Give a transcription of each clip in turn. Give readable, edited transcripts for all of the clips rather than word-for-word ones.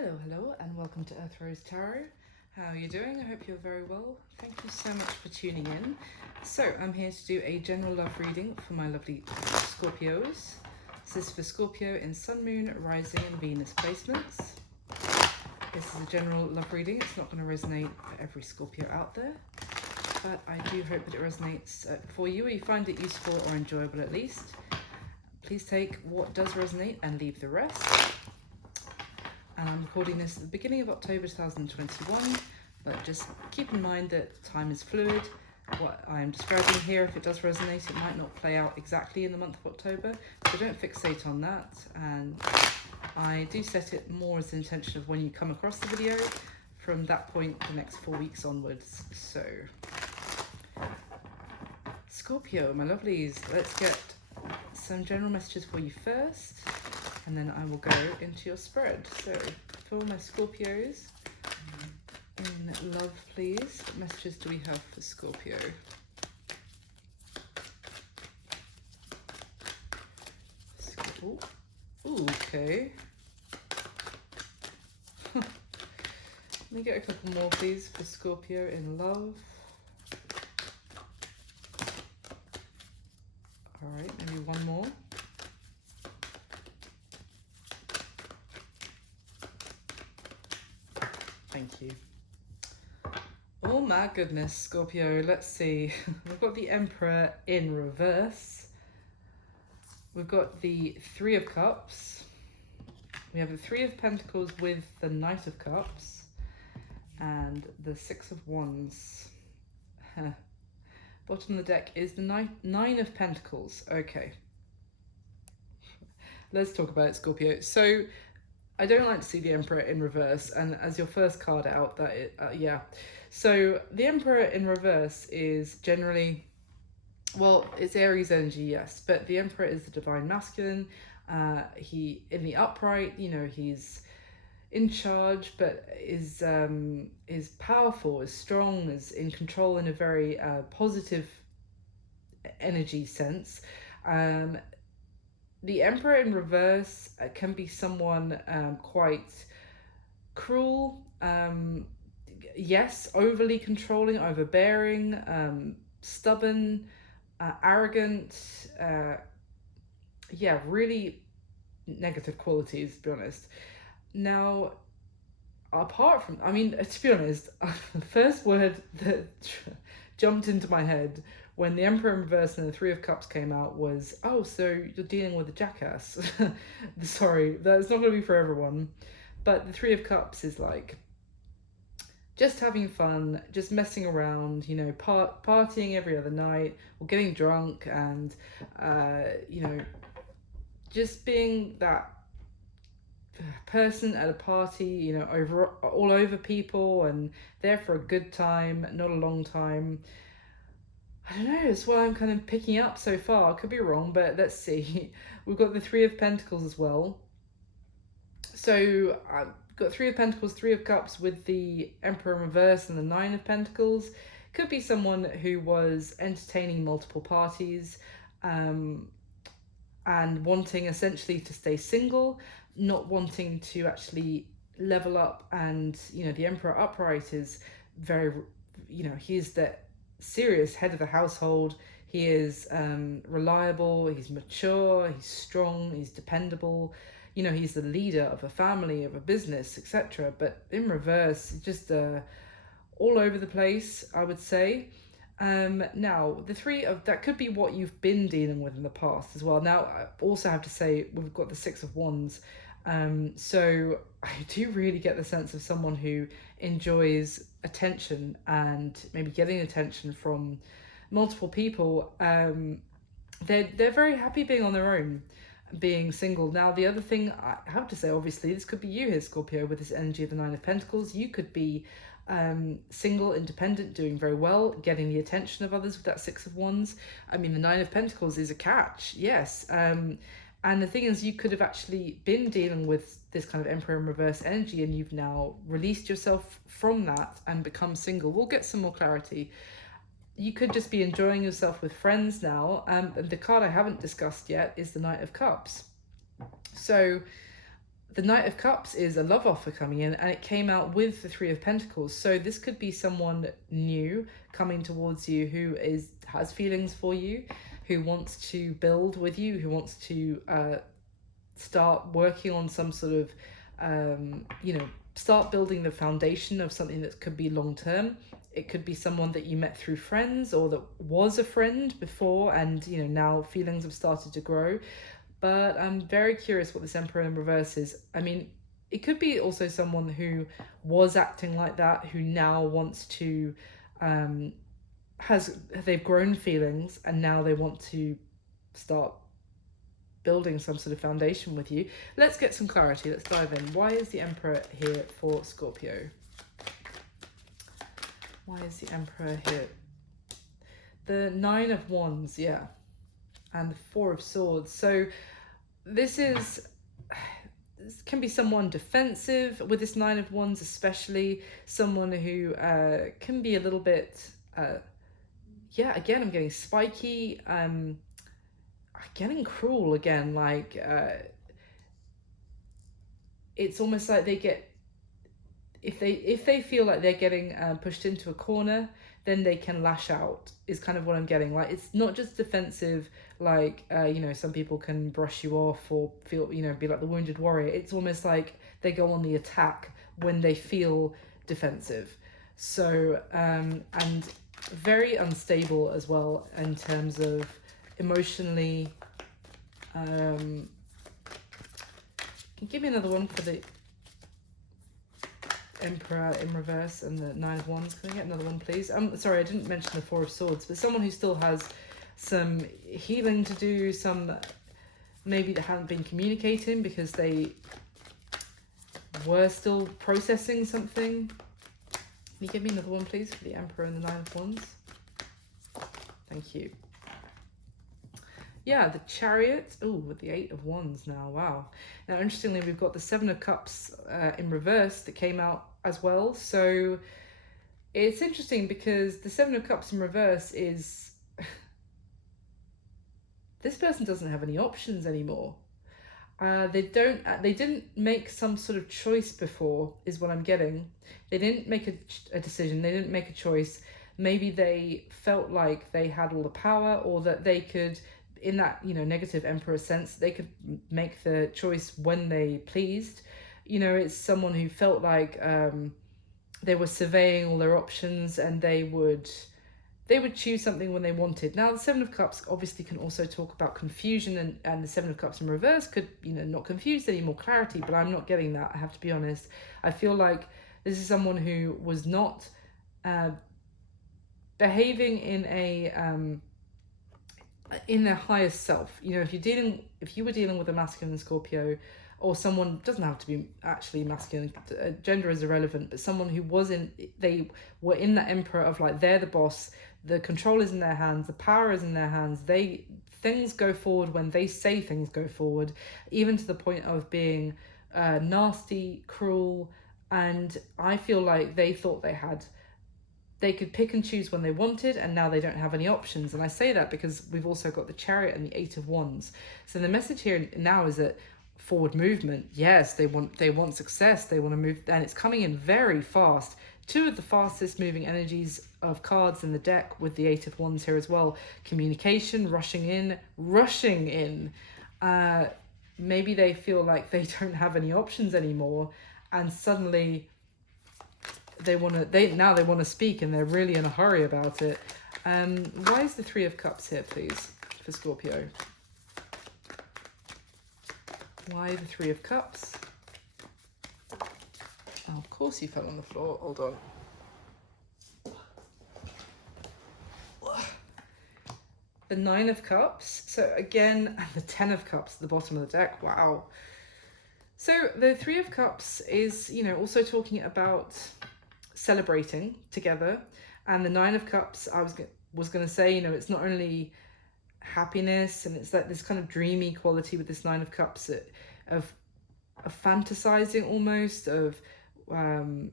Hello, and welcome to Earth Rose Tarot. How are you doing? I hope you're very well. Thank you so much for tuning in. So, I'm here to do a general love reading for my lovely Scorpios. This is for Scorpio in Sun, Moon, Rising, and Venus placements. This is a general love reading. It's not going to resonate for every Scorpio out there, but I do hope that it resonates for you, or you find it useful or enjoyable at least. Please take what does resonate and leave the rest. And I'm recording this at the beginning of October 2021, but just keep in mind that time is fluid. What I'm describing here, if it does resonate, it might not play out exactly in the month of October, so don't fixate on that. And I do set it more as an intention of when you come across the video, from that point the next 4 weeks onwards. So, Scorpio, my lovelies, let's get some general messages for you first, and then I will go into your spread. So, for my Scorpios in love, please, what messages do we have for Scorpio? Ooh, okay. Let me get a couple more, please, for Scorpio in love. All right, maybe one more. Thank you. Oh my goodness, Scorpio, let's see. We've got the Emperor in reverse. We've got the Three of Cups. We have the Three of Pentacles with the Knight of Cups. And the Six of Wands. Bottom of the deck is the Nine of Pentacles. Okay. Let's talk about it, Scorpio. So, I don't like to see the Emperor in reverse, and as your first card out, yeah. So the Emperor in reverse is generally, well, it's Aries energy, yes, but the Emperor is the divine masculine. He, in the upright, you know, he's in charge, but is powerful, is strong, is in control in a very positive energy sense. The Emperor in reverse can be someone quite cruel, yes, overly controlling, overbearing, stubborn, arrogant, yeah, really negative qualities, to be honest. Now, apart from, I mean, to be honest, the first word that jumped into my head when the Emperor in reverse and the Three of Cups came out was, oh, so you're dealing with a jackass. Sorry, that's not going to be for everyone. But the Three of Cups is like just having fun, just messing around, you know, partying every other night, or getting drunk, and, you know, just being that person at a party, you know, all over people, and there for a good time, not a long time. I don't know, it's what I'm kind of picking up so far. I could be wrong, but let's see. We've got the Three of Pentacles as well. So I've got Three of Pentacles, Three of Cups with the Emperor in reverse and the Nine of Pentacles. Could be someone who was entertaining multiple parties and wanting essentially to stay single, not wanting to actually level up. And, you know, the Emperor upright is very, you know, he's the serious head of the household. He is reliable, he's mature, he's strong, he's dependable, you know, he's the leader of a family, of a business, etc. But in reverse, just all over the place, I would say. Now, the Three of, that could be what you've been dealing with in the past as well. Now, I also have to say, we've got the Six of Wands. So I do really get the sense of someone who enjoys attention and maybe getting attention from multiple people. They're very happy being on their own, being single. Now, the other thing I have to say, obviously, this could be you here, Scorpio, with this energy of the Nine of Pentacles. You could be single, independent, doing very well, getting the attention of others with that Six of Wands. I mean, the Nine of Pentacles is a catch, yes. And the thing is, you could have actually been dealing with this kind of Emperor in reverse energy, and you've now released yourself from that and become single. We'll get some more clarity. You could just be enjoying yourself with friends now. And the card I haven't discussed yet is the Knight of Cups. So the Knight of Cups is a love offer coming in, and it came out with the Three of Pentacles. So this could be someone new coming towards you who has feelings for you, who wants to build with you, who wants to start working on some sort of, start building the foundation of something that could be long term. It could be someone that you met through friends, or that was a friend before, and now feelings have started to grow. But I'm very curious what this Emperor in reverse is. I mean, it could be also someone who was acting like that, who now wants to, they've grown feelings, and now they want to start building some sort of foundation with you. Let's get some clarity. Let's dive in. Why is the Emperor here for Scorpio? Why is the Emperor here? The Nine of Wands, yeah. And the Four of Swords. So this can be someone defensive with this Nine of Wands, especially someone who can be a little bit, again, I'm getting spiky, getting cruel again, like it's almost like they get, if they feel like they're getting pushed into a corner, then they can lash out, is kind of what I'm getting. Like, it's not just defensive, like some people can brush you off or feel, be like the wounded warrior. It's almost like they go on the attack when they feel defensive. So and very unstable as well in terms of emotionally. Can you give me another one for the Emperor in reverse and the Nine of Wands? Can I get another one, please? Sorry, I didn't mention the Four of Swords, but someone who still has some healing to do, some maybe that haven't been communicating because they were still processing something. Can you give me another one, please, for the Emperor and the Nine of Wands? Thank you. Yeah, the Chariot. Oh, with the Eight of Wands now. Wow. Now, interestingly, we've got the Seven of Cups in reverse that came out as well. So it's interesting because the Seven of Cups in reverse is this person doesn't have any options anymore. They didn't make some sort of choice before, is what I'm getting. They didn't make a decision. They didn't make a choice. Maybe they felt like they had all the power, or that they could, in that negative Emperor sense, they could make the choice when they pleased. It's someone who felt like they were surveying all their options, and they would choose something when they wanted. Now, the Seven of Cups obviously can also talk about confusion, and the Seven of Cups in reverse could not confused, any more clarity, but I'm not getting that, I have to be honest. I feel like this is someone who was not behaving in their highest self. If you were dealing with a masculine Scorpio, or someone, doesn't have to be actually masculine, gender is irrelevant, but someone who they were in that Emperor of like, they're the boss, the control is in their hands, the power is in their hands, things go forward when they say things go forward, even to the point of being nasty, cruel. And I feel like they thought they could pick and choose when they wanted, and now they don't have any options. And I say that because we've also got the Chariot and the Eight of Wands. So the message here now is that forward movement, yes, they want success, they want to move, and it's coming in very fast. Two of the fastest moving energies of cards in the deck, with the Eight of Wands here as well. Communication, rushing in. Maybe they feel like they don't have any options anymore, and suddenly they want to speak, and they're really in a hurry about it. Why is the Three of Cups here, please, for Scorpio? Why the Three of Cups? Oh, of course you fell on the floor. Hold on. The Nine of Cups. So again, the Ten of Cups at the bottom of the deck. Wow. So the Three of Cups is, also talking about celebrating together. And the Nine of Cups, I was going to say, it's not only happiness, and it's like this kind of dreamy quality with this Nine of Cups of fantasizing almost, of I'm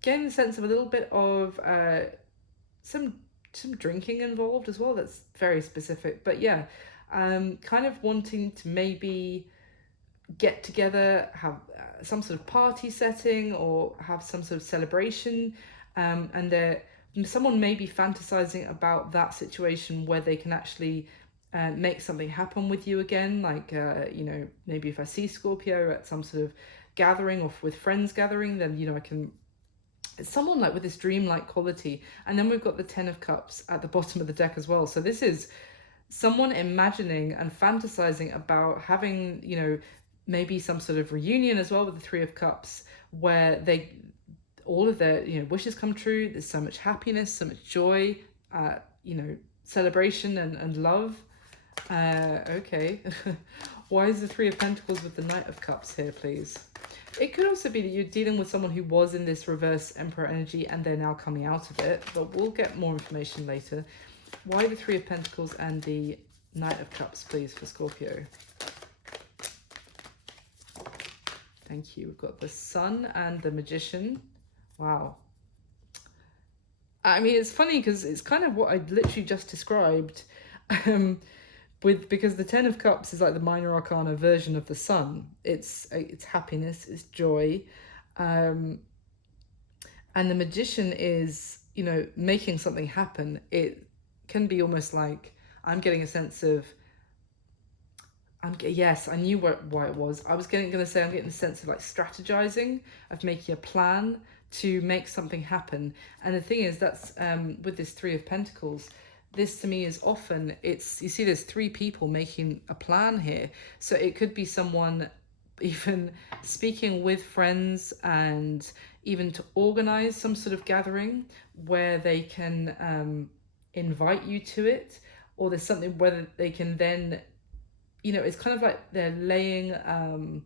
getting the sense of a little bit of some drinking involved as well. That's very specific, but yeah, kind of wanting to maybe get together, have some sort of party setting, or have some sort of celebration, and someone may be fantasizing about that situation where they can actually make something happen with you again. Like, maybe if I see Scorpio at some sort of gathering or with friends gathering, then, I can, it's someone like with this dreamlike quality. And then we've got the 10 of Cups at the bottom of the deck as well. So this is someone imagining and fantasizing about having, maybe some sort of reunion as well with the 3 of Cups, where all of their, wishes come true. There's so much happiness, so much joy, celebration and love. Okay. Why is the 3 of Pentacles with the Knight of Cups here, please? It could also be that you're dealing with someone who was in this reverse Emperor energy and they're now coming out of it, but we'll get more information later. Why the 3 of Pentacles and the Knight of Cups, please, for Scorpio? Thank you. We've got the Sun and the Magician. Wow. I mean, it's funny because it's kind of what I literally just described. Because the 10 of Cups is like the minor arcana version of the Sun. It's happiness, it's joy. And the Magician is, making something happen. It can be almost like, I'm getting a sense of, yes, I knew why it was. I was going to say I'm getting the sense of like strategizing, of making a plan to make something happen. And the thing is, that's with this 3 of Pentacles, this to me is often, you see there's 3 people making a plan here. So it could be someone even speaking with friends and even to organize some sort of gathering where they can invite you to it, or there's something where they can then, it's kind of like they're laying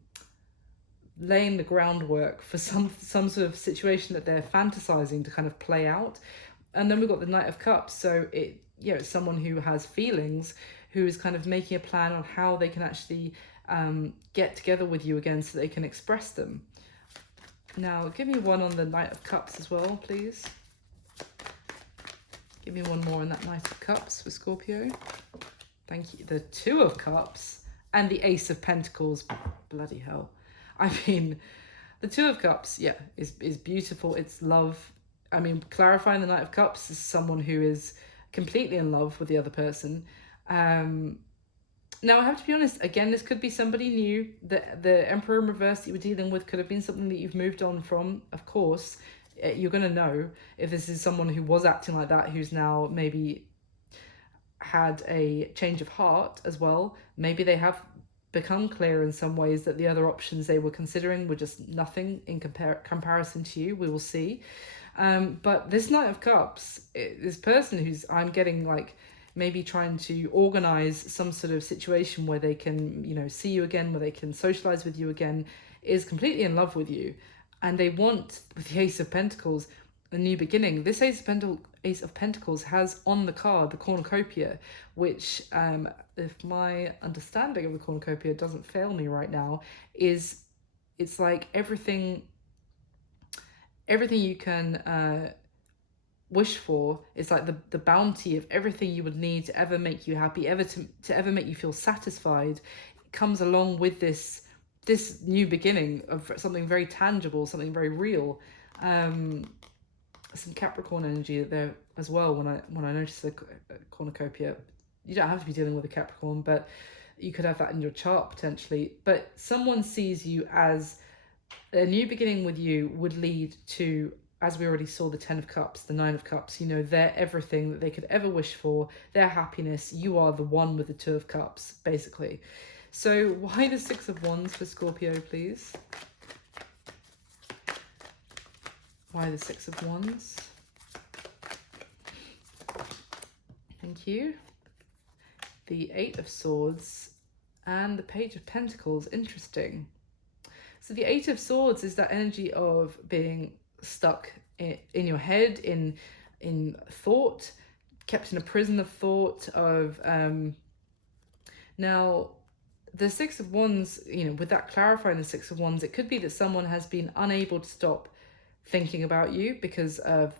the groundwork for some sort of situation that they're fantasizing to kind of play out. And then we've got the Knight of Cups, so it's someone who has feelings, who is kind of making a plan on how they can actually get together with you again so they can express them. Now, give me one on the Knight of Cups as well, please. Give me one more on that Knight of Cups for Scorpio. Thank you. The 2 of Cups and the Ace of Pentacles. Bloody hell. I mean, the 2 of Cups, is beautiful. It's love. I mean, clarifying the Knight of Cups is someone who is completely in love with the other person. Now, I have to be honest, again, this could be somebody new. The Emperor in reverse that you were dealing with could have been something that you've moved on from. Of course, you're going to know if this is someone who was acting like that, who's now maybe had a change of heart as well. Maybe they have become clear in some ways that the other options they were considering were just nothing in comparison to you. We will see. But this Knight of Cups, this person who's, I'm getting like, maybe trying to organize some sort of situation where they can, see you again, where they can socialize with you again, is completely in love with you. And they want, with the Ace of Pentacles, a new beginning. This Ace of Pentacles has on the card the cornucopia, which, if my understanding of the cornucopia doesn't fail me right now, it's like everything you can wish for. Is like the bounty of everything you would need to ever make you happy, ever to ever make you feel satisfied, comes along with this new beginning of something very tangible, something very real. Some Capricorn energy there as well. When I notice the cornucopia, you don't have to be dealing with a Capricorn, but you could have that in your chart potentially. But someone sees you as a new beginning with you would lead to, as we already saw, the 10 of Cups, the 9 of Cups. They're everything that they could ever wish for. Their happiness. You are the one with the 2 of Cups, basically. So why the 6 of Wands for Scorpio, please? Why the 6 of Wands? Thank you. The 8 of Swords and the Page of Pentacles. Interesting. So the 8 of Swords is that energy of being stuck in your head, in thought, kept in a prison of thought of now the 6 of Wands, with that clarifying the 6 of Wands, it could be that someone has been unable to stop thinking about you because of,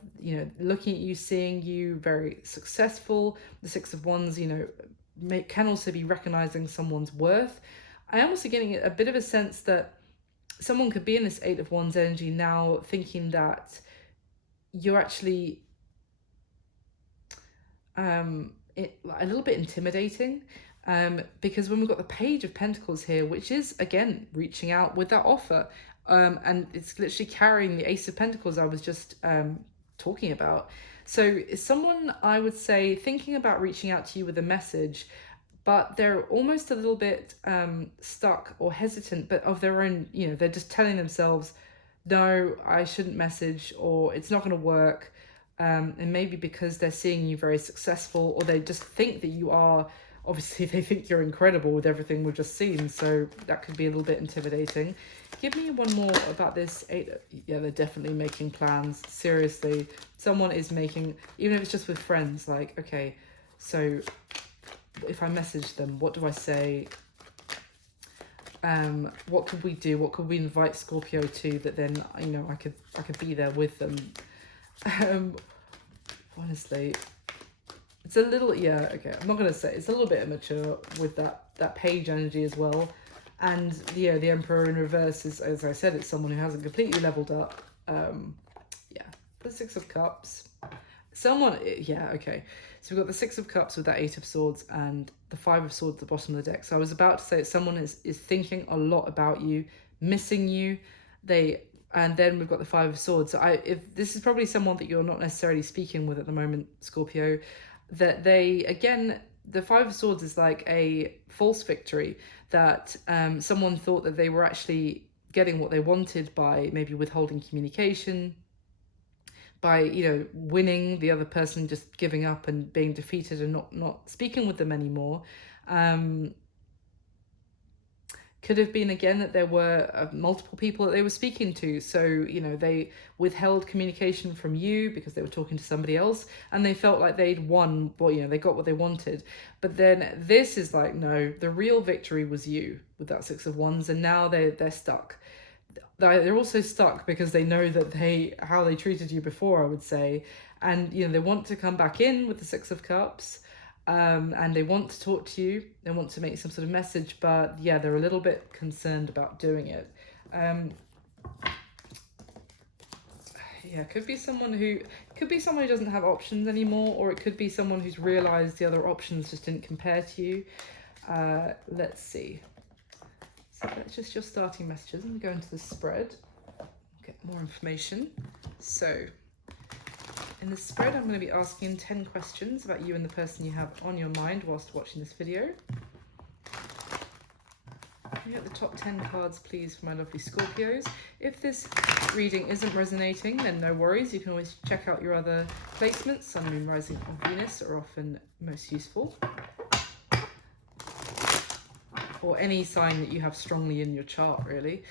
looking at you, seeing you very successful. The 6 of Wands, can also be recognizing someone's worth. I am also getting a bit of a sense that someone could be in this Eight of Wands energy now, thinking that you're actually a little bit intimidating, because when we've got the Page of Pentacles here, which is again reaching out with that offer, and it's literally carrying the Ace of Pentacles I was just talking about. So is someone, I would say, thinking about reaching out to you with a message, but they're almost a little bit stuck or hesitant, but of their own, they're just telling themselves, no, I shouldn't message, or it's not going to work. And maybe because they're seeing you very successful, or they just think that you are, obviously they think you're incredible with everything we've just seen, so that could be a little bit intimidating. Give me one more about this eight. Yeah, they're definitely making plans. Seriously, someone is making, even if it's just with friends, like, okay, so if I message them, what do I say? What could we do? What could we invite Scorpio to that then, I could be there with them. Honestly, it's a little, okay, I'm not going to say, it's a little bit immature with that Page energy as well. And the Emperor in reverse is, as I said, it's someone who hasn't completely leveled up. The Six of Cups. Someone, okay. So we've got the Six of Cups with that Eight of Swords and the Five of Swords at the bottom of the deck. So I was about to say that someone is thinking a lot about you, missing you. And then we've got the Five of Swords. So if this is probably someone that you're not necessarily speaking with at the moment, Scorpio, that they, again, the Five of Swords is like a false victory, that someone thought that they were actually getting what they wanted by maybe withholding communication, by winning, the other person just giving up and being defeated and not speaking with them anymore. Could have been, again, that there were multiple people that they were speaking to, so they withheld communication from you because they were talking to somebody else, and they felt like they'd won, they got what they wanted. But then this is like, no, the real victory was you with that Six of Wands, and now they're stuck. They're also stuck because they know that how they treated you before, I would say, and they want to come back in with the Six of Cups, and they want to talk to you, they want to make some sort of message, but they're a little bit concerned about doing it. Could be someone who doesn't have options anymore, or it could be someone who's realized the other options just didn't compare to you. Let's see. So that's just your starting messages. I'm going to go into the spread, get more information. So in the spread, I'm going to be asking 10 questions about you and the person you have on your mind whilst watching this video. Can you get the top 10 cards, please, for my lovely Scorpios? If this reading isn't resonating, then no worries. You can always check out your other placements. Sun, Moon, Rising, or Venus are often most useful. Or any sign that you have strongly in your chart, really.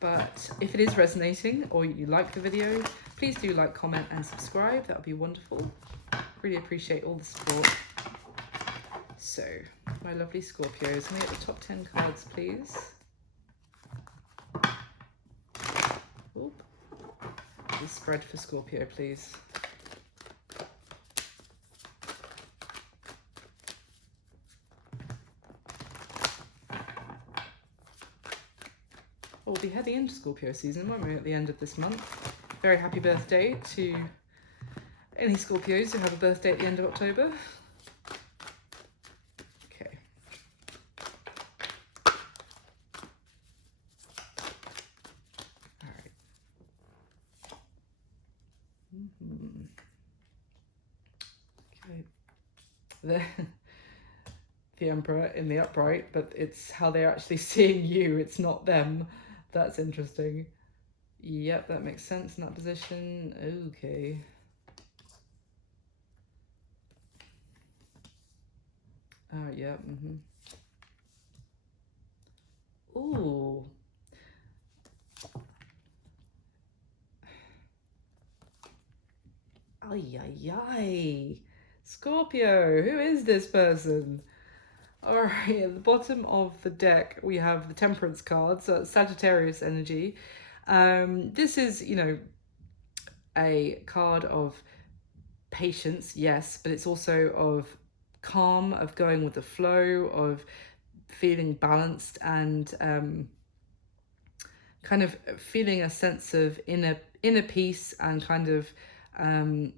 But if it is resonating or you like the video, please do like, comment and subscribe. That would be wonderful. Really appreciate all the support. So, my lovely Scorpios, can I get the top 10 cards, please? Oop. The spread for Scorpio, please. We'll be heading into Scorpio season, won't we, at the end of this month? Very happy birthday to any Scorpios who have a birthday at the end of October. Okay. All right. Okay. The Emperor in the upright, but it's how they're actually seeing you, it's not them. That's interesting. Yep, that makes sense in that position. Okay. Yeah. Ooh. Ay, ay, ay. Scorpio, who is this person? All right, at the bottom of the deck, we have the Temperance card, so it's Sagittarius energy. This is, a card of patience, yes, but it's also of calm, of going with the flow, of feeling balanced and kind of feeling a sense of inner peace and kind of an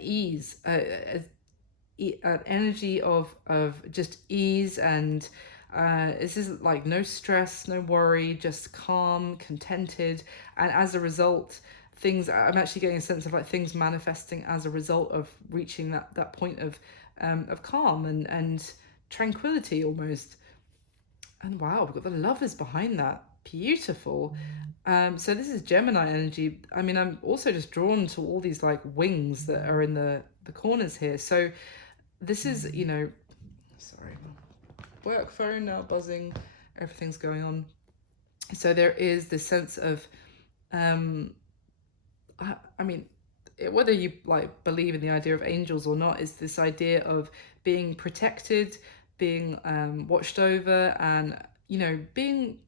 ease, an energy of just ease, and this is like no stress, no worry, just calm, contented, and as a result, I'm actually getting a sense of like things manifesting as a result of reaching that point of calm and tranquility almost. And wow, we've got the lovers behind that. Beautiful. So this is Gemini energy. I mean, I'm also just drawn to all these like wings that are in the corners here. So this is, sorry, work phone now buzzing, everything's going on. So there is this sense of, I mean, whether you like believe in the idea of angels or not, is this idea of being protected, being watched over, and being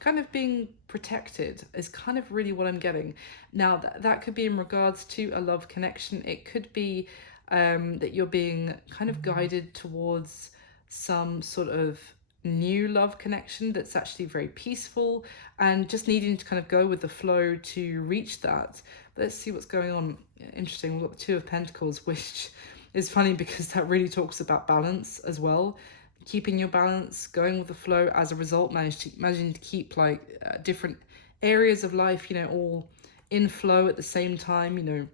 kind of being protected is kind of really what I'm getting. Now that could be in regards to a love connection. It could be that you're being kind of guided towards some sort of new love connection that's actually very peaceful, and just needing to kind of go with the flow to reach that. Let's see what's going on. Interesting, we've got the Two of Pentacles, which is funny because that really talks about balance as well. Keeping your balance, going with the flow, as a result managing to keep like different areas of life all in flow at the same time.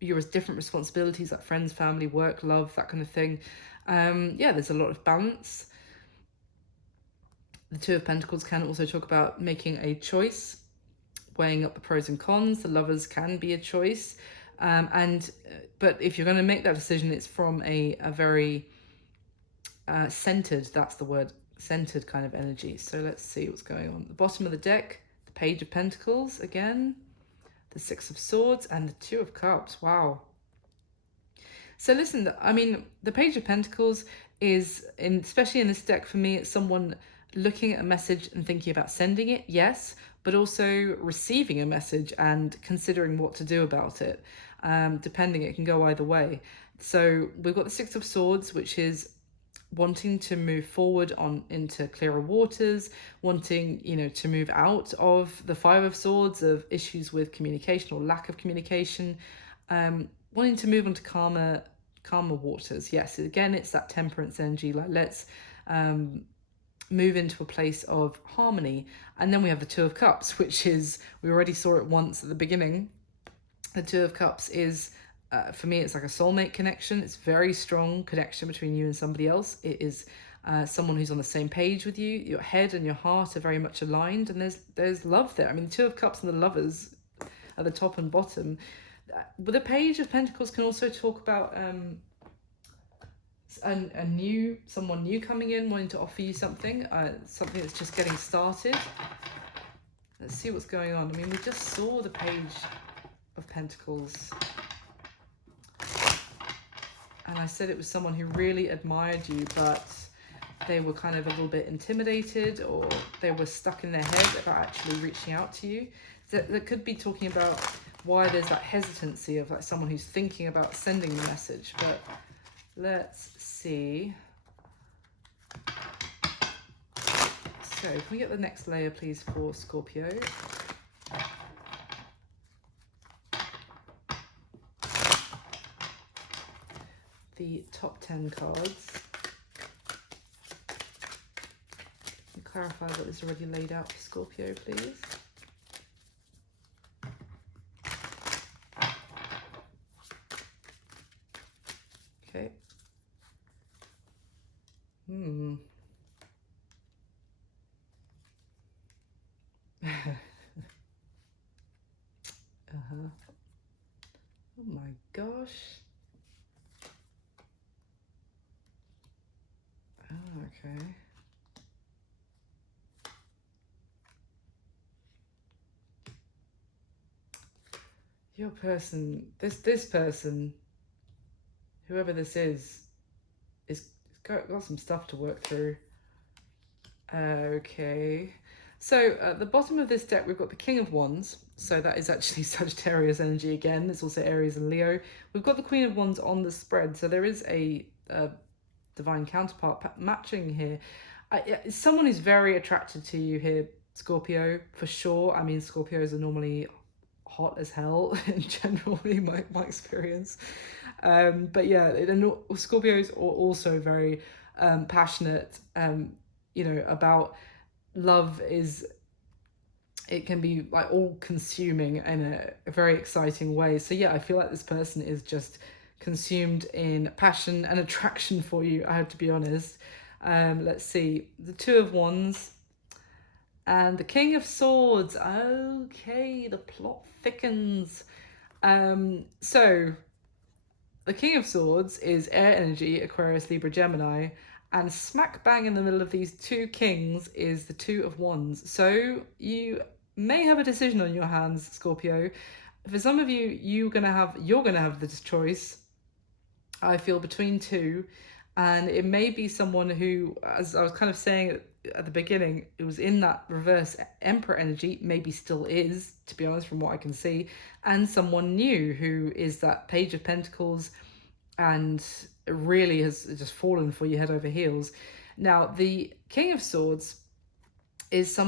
Your different responsibilities like friends, family, work, love, that kind of thing. There's a lot of balance. The Two of Pentacles can also talk about making a choice, weighing up the pros and cons. The lovers can be a choice, but if you're going to make that decision, it's from a very centered, that's the word, centered kind of energy. So let's see what's going on. The bottom of the deck, the Page of Pentacles again, the Six of Swords, and the Two of Cups. Wow. So listen, I mean, the Page of Pentacles is, especially in this deck for me, it's someone looking at a message and thinking about sending it, yes, but also receiving a message and considering what to do about it. Depending, it can go either way. So we've got the Six of Swords, which is wanting to move forward on into clearer waters, wanting to move out of the Five of Swords of issues with communication or lack of communication, wanting to move on to calmer waters. Yes, again, it's that Temperance energy, like let's move into a place of harmony. And then we have the Two of Cups, which is, we already saw it once at the beginning. The Two of Cups is, for me, it's like a soulmate connection. It's very strong connection between you and somebody else. It is someone who's on the same page with you. Your head and your heart are very much aligned, and there's love there. I mean, the Two of Cups and the lovers at the top and bottom. But the Page of Pentacles can also talk about someone new coming in, wanting to offer you something that's just getting started. Let's see what's going on. I mean, we just saw the Page of Pentacles, and I said it was someone who really admired you, but they were kind of a little bit intimidated, or they were stuck in their head about actually reaching out to you. That could be talking about why there's that hesitancy of like someone who's thinking about sending the message. But let's see. So can we get the next layer, please, for Scorpio? The top 10 cards. And clarify what is already laid out for Scorpio, please. Okay. Oh my gosh. Oh, okay. Your person, this person, whoever this is got some stuff to work through. Okay. So at the bottom of this deck, we've got the King of Wands. So that is actually Sagittarius energy again. There's also Aries and Leo. We've got the Queen of Wands on the spread. So there is a divine counterpart matching here. Someone who's very attracted to you here, Scorpio, for sure. I mean, Scorpios are normally hot as hell in general, in my experience. But yeah, Scorpios are also very passionate, about love. It can be like all consuming in a very exciting way. So yeah, I feel like this person is just consumed in passion and attraction for you, I have to be honest. Let's see, the Two of Wands and the King of Swords. Okay, the plot thickens. So the King of Swords is air energy, Aquarius, Libra, Gemini, and smack bang in the middle of these two kings is the Two of Wands. So you may have a decision on your hands, Scorpio. For some of you, you're gonna have this choice, I feel, between two, and it may be someone who, as I was kind of saying at the beginning, it was in that reverse Emperor energy, maybe still is, to be honest, from what I can see, and someone new who is that Page of Pentacles and really has just fallen for you head over heels. Now, the King of Swords is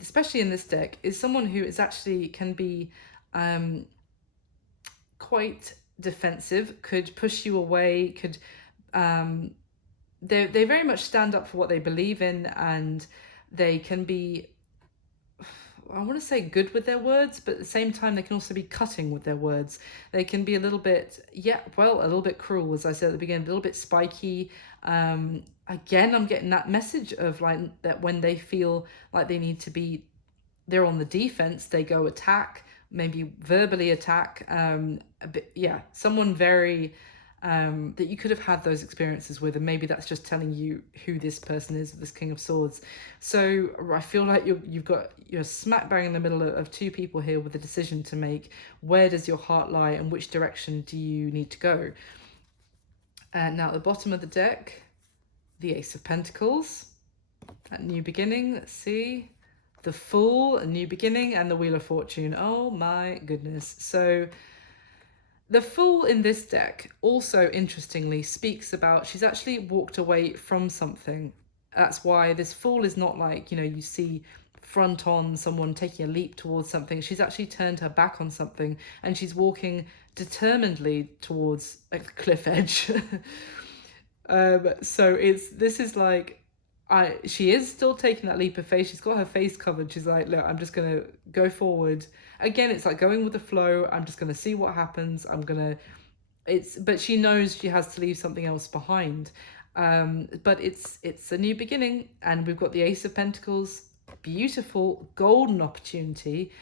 especially in this deck, is someone who is actually can be quite defensive, could push you away, could they very much stand up for what they believe in, and they can be, I want to say, good with their words, but at the same time they can also be cutting with their words. They can be a little bit a little bit cruel, as I said at the beginning, a little bit spiky. Again, I'm getting that message of like that when they feel like they're on the defense, they go attack, maybe verbally attack. Someone very that you could have had those experiences with, and maybe that's just telling you who this person is, this King of Swords. So I feel like you're smack bang in the middle of two people here with a decision to make. Where does your heart lie, and which direction do you need to go? Now at the bottom of the deck, the Ace of Pentacles, that new beginning. Let's see, the Fool, a new beginning, and the Wheel of Fortune. Oh my goodness. So the Fool in this deck also, interestingly, speaks about she's actually walked away from something. That's why this Fool is not like, you see front on someone taking a leap towards something. She's actually turned her back on something, and she's walking determinedly towards a cliff edge. So this is like, she is still taking that leap of faith. She's got her face covered. She's like, look, I'm just going to go forward. Again, it's like going with the flow. I'm just going to see what happens. But she knows she has to leave something else behind. But it's a new beginning, and we've got the Ace of Pentacles, beautiful golden opportunity.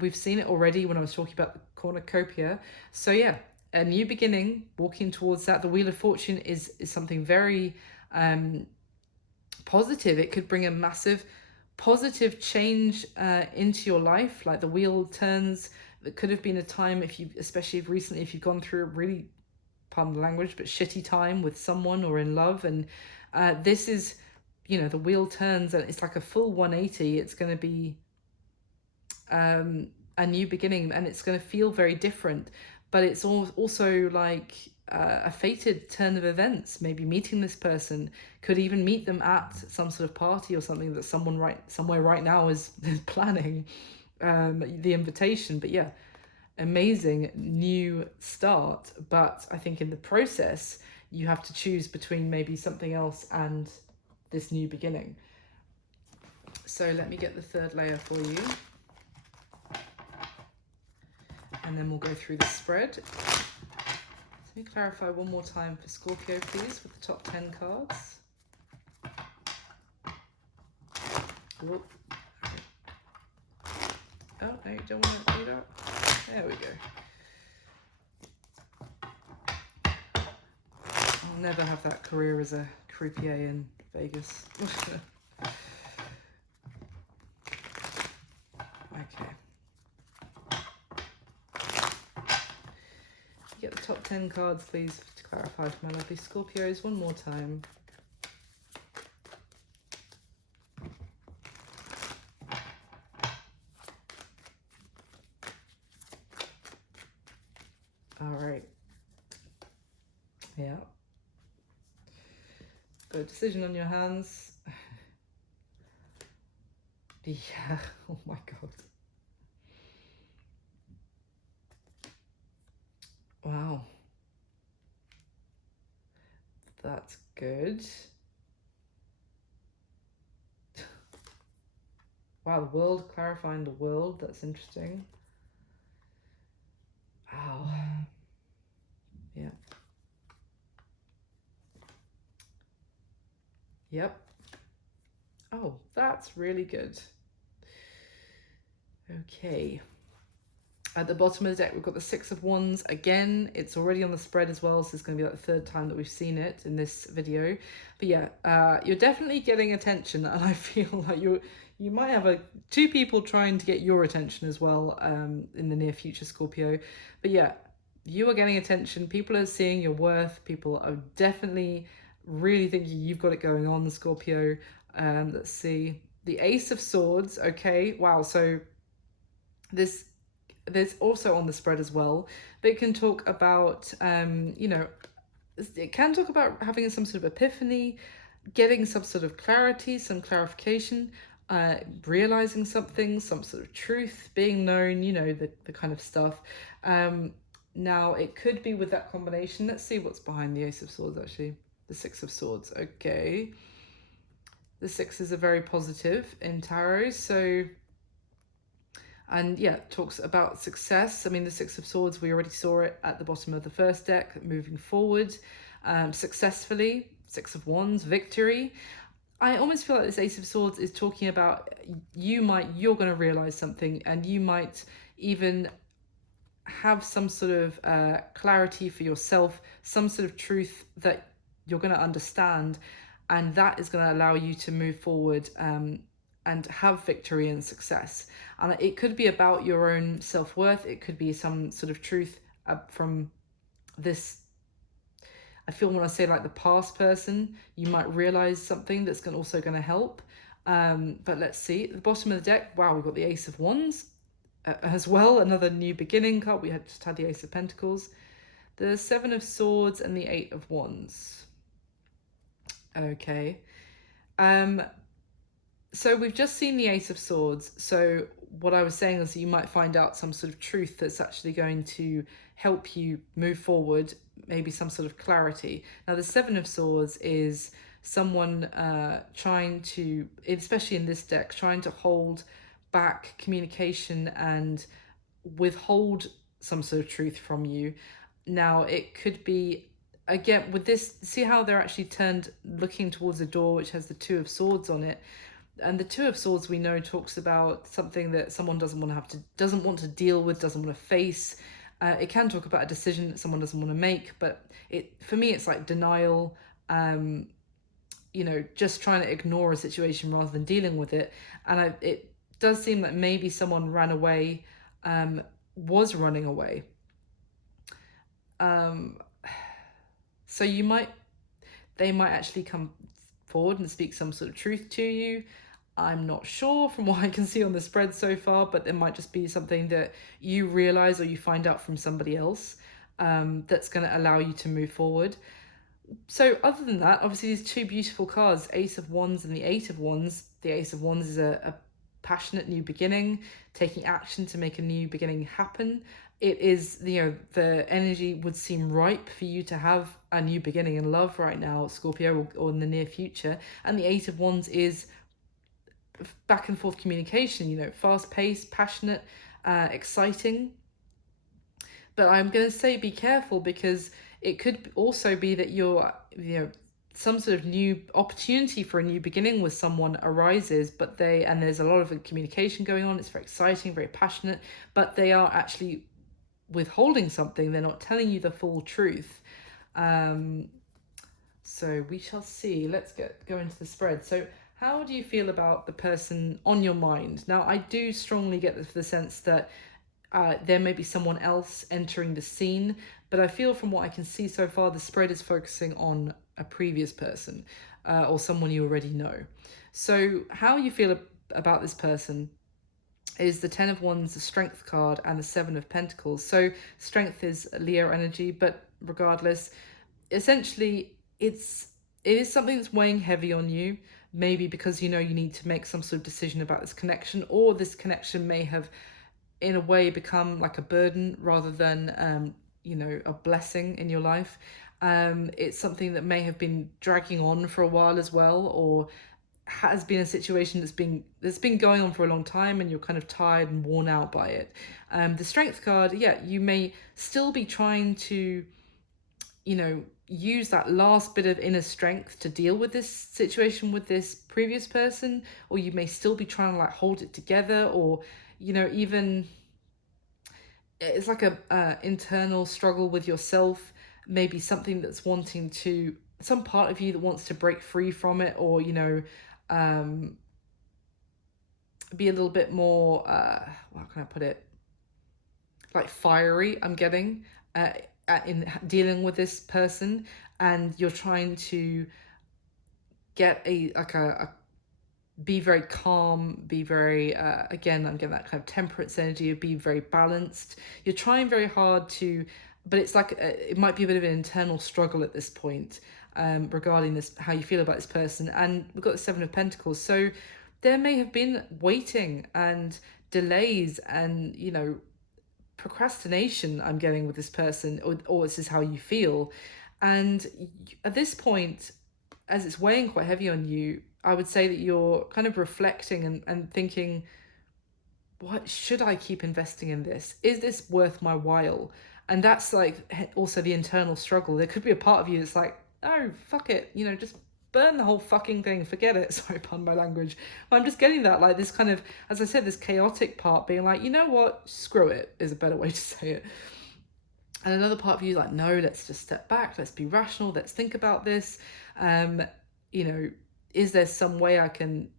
We've seen it already when I was talking about the cornucopia. So yeah, a new beginning, walking towards that. The Wheel of Fortune is something very positive. It could bring a massive positive change into your life. Like the wheel turns. It could have been a time, especially recently, if you've gone through a really, pardon the language, but shitty time with someone or in love, and this is, the wheel turns and it's like a full 180. It's going to be a new beginning, and it's going to feel very different, but it's also like a fated turn of events. Maybe meeting this person, could even meet them at some sort of party or something that someone somewhere right now is planning the invitation. But yeah, amazing new start. But I think in the process you have to choose between maybe something else and this new beginning. So let me get the third layer for you, and then we'll go through the spread. Let me clarify one more time for Scorpio, please, with the top 10 cards. Whoop. Oh, no, you don't want to do that. There we go. I'll never have that career as a croupier in Vegas. Okay. Get the top 10 cards, please, to clarify for my lovely Scorpios one more time. All right. Yeah. So decision on your hands. Yeah, oh my God. Wow. That's good. Wow, the world, clarifying the world. That's interesting. Wow. Yeah. Yep. Oh, that's really good. Okay. At the bottom of the deck, we've got the Six of Wands. Again, it's already on the spread as well, so it's going to be like the third time that we've seen it in this video. But yeah, you're definitely getting attention, and I feel like you might have two people trying to get your attention as well in the near future, Scorpio. But yeah, you are getting attention. People are seeing your worth. People are definitely really thinking you've got it going on, Scorpio. Let's see. The Ace of Swords. Okay, wow. So this there's also on the spread as well, but it can talk about it can talk about having some sort of epiphany, getting some sort of clarity, some clarification, realizing something, some sort of truth being known, the kind of stuff. Now it could be with that combination. Let's see what's behind the Ace of Swords. Actually, the Six of Swords. Okay, the sixes are very positive in tarot, so and yeah, talks about success. I mean, the Six of Swords, we already saw it at the bottom of the first deck, moving forward successfully. Six of Wands, victory. I almost feel like this Ace of Swords is talking about you're going to realize something, and you might even have some sort of clarity for yourself, some sort of truth that you're going to understand, and that is going to allow you to move forward and have victory and success. And it could be about your own self-worth. It could be some sort of truth from this. I feel when I say like the past person, you might realize something that's also going to help. But let's see. At the bottom of the deck, wow, we've got the Ace of Wands as well. Another new beginning card. We just had the Ace of Pentacles. The Seven of Swords and the Eight of Wands. Okay. So we've just seen the Ace of Swords. So what I was saying is that you might find out some sort of truth that's actually going to help you move forward, maybe some sort of clarity. Now the Seven of Swords is someone trying to, especially in this deck, trying to hold back communication and withhold some sort of truth from you. Now it could be, again, with this, see how they're actually turned looking towards a door which has the Two of Swords on it. And the Two of Swords, we know, talks about something that someone doesn't want to deal with, doesn't want to face. It can talk about a decision that someone doesn't want to make, but for me it's like denial, just trying to ignore a situation rather than dealing with it. And it does seem that maybe someone ran away, was running away. So they might actually come forward and speak some sort of truth to you. I'm not sure from what I can see on the spread so far, but it might just be something that you realize or you find out from somebody else that's going to allow you to move forward. So other than that, obviously these two beautiful cards, Ace of Wands and the Eight of Wands. The Ace of Wands is a passionate new beginning, taking action to make a new beginning happen. It is, the energy would seem ripe for you to have a new beginning in love right now, Scorpio, or in the near future. And the Eight of Wands is back and forth communication, fast paced, passionate, exciting. But I'm going to say be careful, because it could also be that you're, some sort of new opportunity for a new beginning with someone arises, and there's a lot of communication going on. It's very exciting, very passionate, but they are actually withholding something. They're not telling you the full truth. So we shall see. Let's go into the spread. So how do you feel about the person on your mind? Now, I do strongly get the sense that there may be someone else entering the scene, but I feel from what I can see so far, the spread is focusing on a previous person or someone you already know. So how you feel about this person is the Ten of Wands, the Strength card, and the Seven of Pentacles. So Strength is Leo energy, but regardless, essentially it it is something that's weighing heavy on you, maybe because you know you need to make some sort of decision about this connection, or this connection may have in a way become like a burden rather than a blessing in your life. It's something that may have been dragging on for a while as well, or has been a situation that's been going on for a long time, and you're kind of tired and worn out by it. The Strength card, yeah, you may still be trying to use that last bit of inner strength to deal with this situation with this previous person, or you may still be trying to like hold it together, or even it's like a internal struggle with yourself, maybe something that's wanting to, some part of you that wants to break free from it, or um be a little bit more how can I put it, like fiery, I'm getting in dealing with this person, and you're trying to get a be very calm, be very again, I'm getting that kind of temperance energy of being very balanced. You're trying very hard to, but it's like it might be a bit of an internal struggle at this point, regarding this, how you feel about this person. And we've got the Seven of Pentacles, so there may have been waiting and delays and procrastination, I'm getting, with this person, or this is how you feel. And at this point, as it's weighing quite heavy on you, I would say that you're kind of reflecting and thinking, what should I keep investing in this? Is this worth my while? And that's like also the internal struggle. There could be a part of you that's like, oh, fuck it, just burn the whole fucking thing, forget it. Sorry, pardon my language. But I'm just getting that, like, this kind of, as I said, this chaotic part being like, you know what, screw it, is a better way to say it. And another part of you is like, no, let's just step back, let's be rational, let's think about this. Is there some way I can,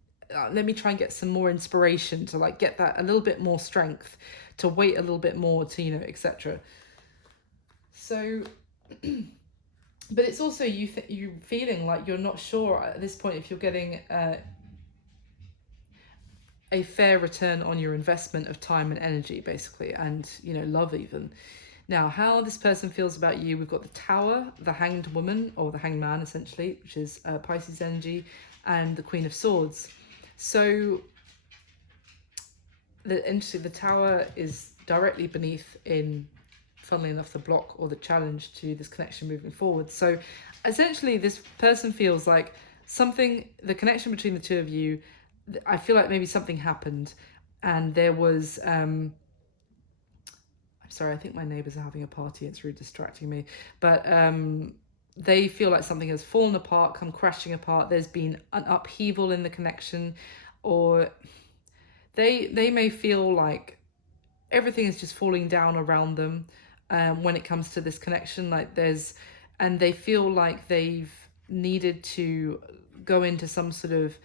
let me try and get some more inspiration to like get that a little bit more strength, to wait a little bit more, to, etc. So, but it's also you feeling like you're not sure at this point if you're getting a fair return on your investment of time and energy, basically, and love even. Now, how this person feels about you, we've got the Tower, the Hanged Woman, or the Hanged Man, essentially, which is Pisces energy, and the Queen of Swords. So, the Tower is directly beneath, in, funnily enough, the block or the challenge to this connection moving forward. So, essentially, this person feels like the connection between the two of you, I feel like maybe something happened, and there was... sorry, I think my neighbours are having a party. It's really distracting me. But they feel like something has fallen apart, come crashing apart. There's been an upheaval in the connection, or they may feel like everything is just falling down around them when it comes to this connection. And they feel like they've needed to go into some sort of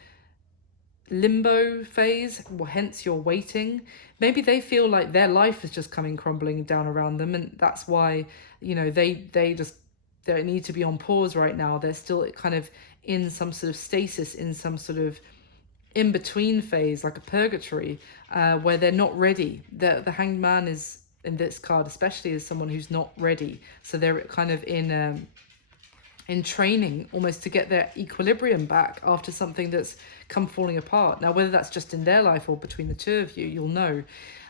limbo phase, well, hence you're waiting. Maybe they feel like their life is just coming crumbling down around them, and that's why they need to be on pause right now. They're still kind of in some sort of stasis, in some sort of in between phase, like a purgatory, where they're not ready. The Hanged Man is, in this card especially, is someone who's not ready, so they're kind of in training almost to get their equilibrium back after something that's come falling apart. Now, whether that's just in their life or between the two of you, you'll know.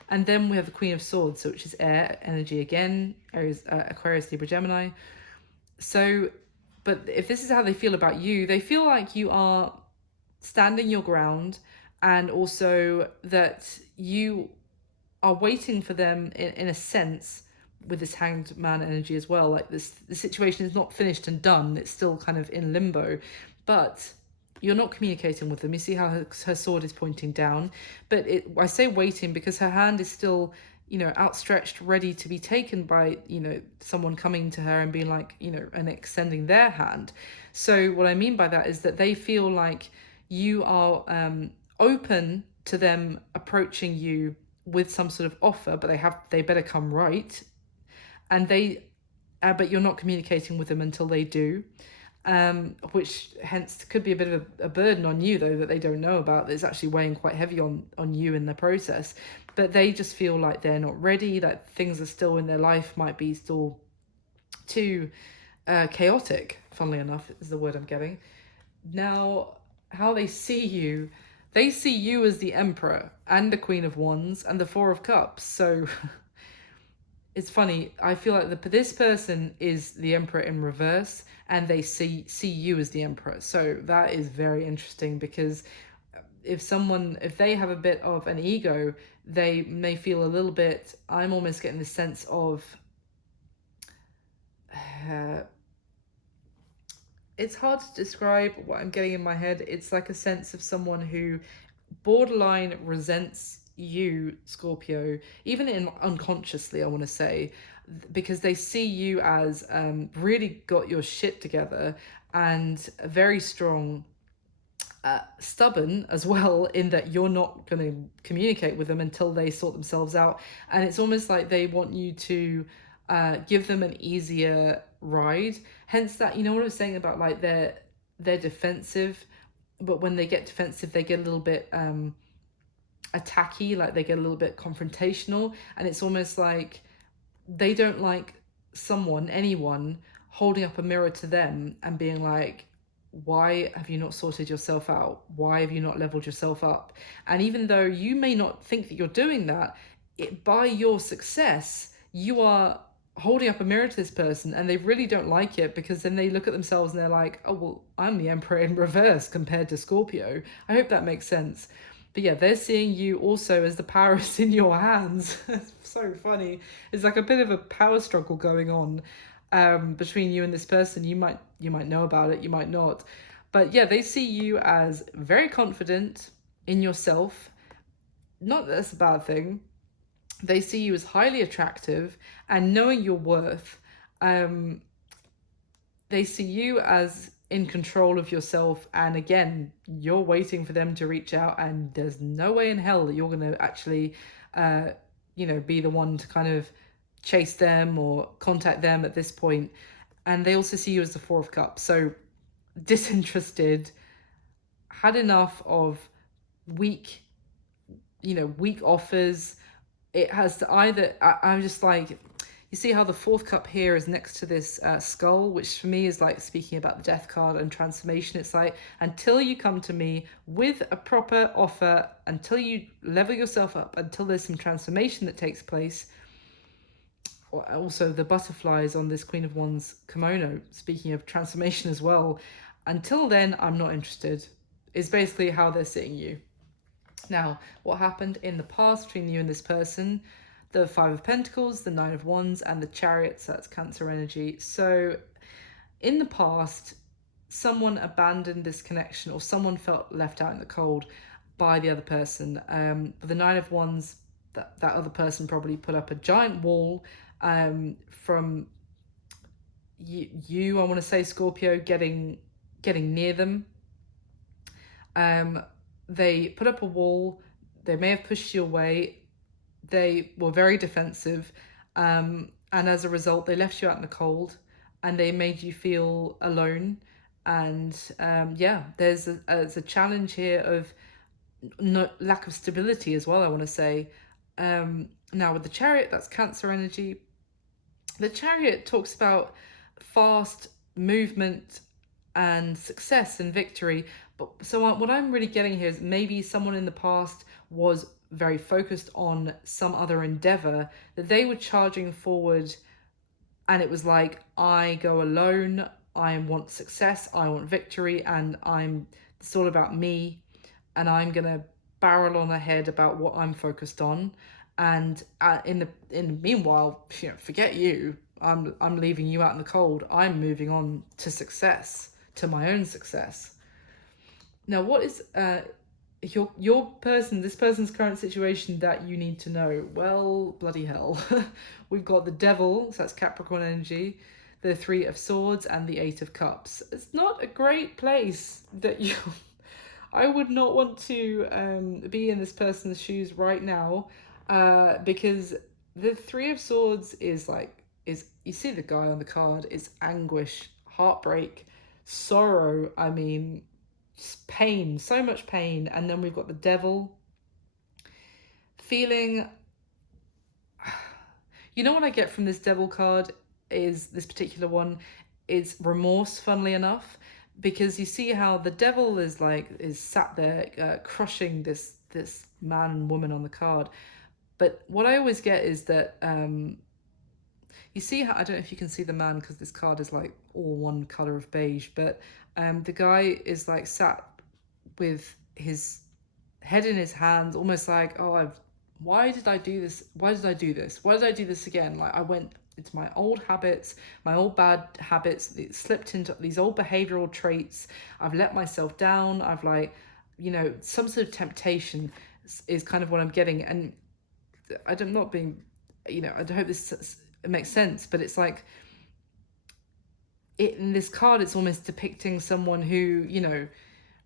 And then we have the Queen of Swords, so which is air energy again, Aries, Aquarius, Libra, Gemini. So, but if this is how they feel about you, they feel like you are standing your ground, and also that you are waiting for them in a sense, with this Hanged Man energy as well. Like the situation is not finished and done, it's still kind of in limbo, but you're not communicating with them. You see how her sword is pointing down, but I say waiting because her hand is still outstretched, ready to be taken by someone coming to her and being like, and extending their hand. So what I mean by that is that they feel like you are open to them approaching you with some sort of offer, but they better come right. And but you're not communicating with them until they do, which hence could be a bit of a burden on you, though, that they don't know about. It's actually weighing quite heavy on you in the process. But they just feel like they're not ready, that things are still in their life might be still too chaotic funnily enough, is the word I'm getting. Now, how they see you as the Emperor and the Queen of Wands and the Four of Cups. So it's funny. I feel like this person is the Emperor in reverse, and they see you as the Emperor. So that is very interesting, because if they have a bit of an ego, they may feel a little bit. I'm almost getting the sense of. Uh, it's hard to describe what I'm getting in my head. It's like a sense of someone who borderline resents you, Scorpio, even in unconsciously, I want to say, because they see you as really got your shit together and very strong, stubborn as well, in that you're not going to communicate with them until they sort themselves out. And it's almost like they want you to give them an easier ride. Hence that, you know what I was saying about like they're defensive, but when they get defensive, they get a little bit attacky, like they get a little bit confrontational, and it's almost like they don't like anyone holding up a mirror to them and being like, why have you not sorted yourself out? Why have you not leveled yourself up? And even though you may not think that you're doing that, by your success, you are holding up a mirror to this person, and they really don't like it, because then they look at themselves and they're like, oh, well, I'm the Emperor in reverse compared to Scorpio. I hope that makes sense. But yeah, they're seeing you also as the power is in your hands. It's so funny. It's like a bit of a power struggle going on between you and this person. You might know about it, you might not. But yeah, they see you as very confident in yourself. Not that that's a bad thing. They see you as highly attractive and knowing your worth. They see you as in control of yourself, and again, you're waiting for them to reach out, and there's no way in hell that you're going to actually be the one to kind of chase them or contact them at this point. And they also see you as the Four of Cups, so disinterested, had enough of weak offers. It has to either I'm just like, you see how the fourth cup here is next to this skull, which for me is like speaking about the death card and transformation. It's like, until you come to me with a proper offer, until you level yourself up, until there's some transformation that takes place. Also, the butterflies on this Queen of Wands kimono, speaking of transformation as well. Until then, I'm not interested, is basically how they're seeing you. Now, what happened in the past between you and this person? The Five of Pentacles, the Nine of Wands, and the Chariot, so that's Cancer energy. So in the past, someone abandoned this connection, or someone felt left out in the cold by the other person. The Nine of Wands, that other person probably put up a giant wall from you, I want to say, Scorpio, getting near them. They put up a wall. They may have pushed you away. They were very defensive, and as a result, they left you out in the cold, and they made you feel alone. And there's a challenge here of lack of stability as well, I want to say. Now with the Chariot, that's Cancer energy. The Chariot talks about fast movement and success and victory. But so what I'm really getting here is maybe someone in the past was very focused on some other endeavor, that they were charging forward, and it was like, I go alone, I want success, I want victory, and it's all about me, and I'm gonna barrel on ahead about what I'm focused on. And in the meanwhile, forget you. I'm leaving you out in the cold. I'm moving on to success, to my own success. Now, what is this person's current situation that you need to know? Well, bloody hell. We've got the Devil, so that's Capricorn energy, the Three of Swords, and the Eight of Cups. It's not a great place that you... I would not want to be in this person's shoes right now, because the Three of Swords is you see the guy on the card, is anguish, heartbreak, sorrow, pain, so much pain. And then we've got the Devil feeling... You know what I get from this Devil card is this particular one. is remorse, funnily enough, because you see how the devil is sat there crushing this man and woman on the card. But what I always get is that you see how, I don't know if you can see the man because this card is like all one color of beige, but the guy is like sat with his head in his hands, almost like, oh, why did I do this? Why did I do this? Why did I do this again? Like I went into my old habits, my old bad habits, slipped into these old behavioral traits. I've let myself down. I've some sort of temptation is kind of what I'm getting. And I'm not being, I hope this makes sense, but it's like, in this card, it's almost depicting someone who,